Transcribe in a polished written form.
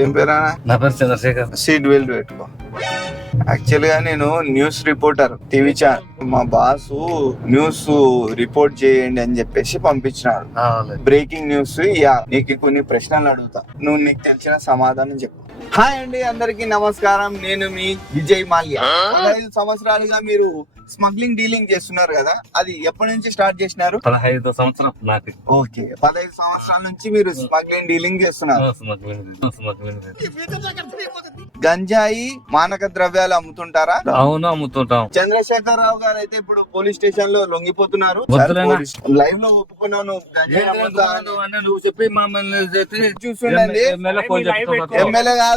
ఏం పేరా? నా పేరు చంద్రశేఖర్. సీట్ బెల్ట్ పెట్టుకో. యాక్చువల్ గా నేను న్యూస్ రిపోర్టర్, టీవీ ఛానల్. మా బాసు న్యూస్ రిపోర్ట్ చేయండి అని చెప్పేసి పంపించినాడు. Breaking news. నీకు కొన్ని ప్రశ్నలు అడుగుతా, నువ్వు నీకు తెలిసిన సమాధానం చెప్పు. హాయ్ అండి, అందరికి నమస్కారం. నేను మీ విజయ్ మాల్యా. 15 సంవత్సరాలుగా మీరు స్మగ్లింగ్ డీలింగ్ చేస్తున్నారు కదా, అది ఎప్పటి నుంచి స్టార్ట్ చేసినారు? 15 సంవత్సరం నాకు. ఓకే, 15 సంవత్సరాల నుంచి మీరు స్మగ్లింగ్ డీలింగ్ చేస్తున్నారు. గంజాయి, మానక ద్రవ్యాలు అమ్ముతుంటారా? అవును, అమ్ముతుంటాం. చంద్రశేఖర్ రావు గారు అయితే ఇప్పుడు పోలీస్ స్టేషన్ లో లొంగిపోతున్నారు. లైవ్ లో ఒప్పుకున్నాను గంజాయి అమ్ముతా అని. నువ్వు చెప్పి మమ్మల్ని చూస్తుండండి. ఎమ్మెల్యే కాదు,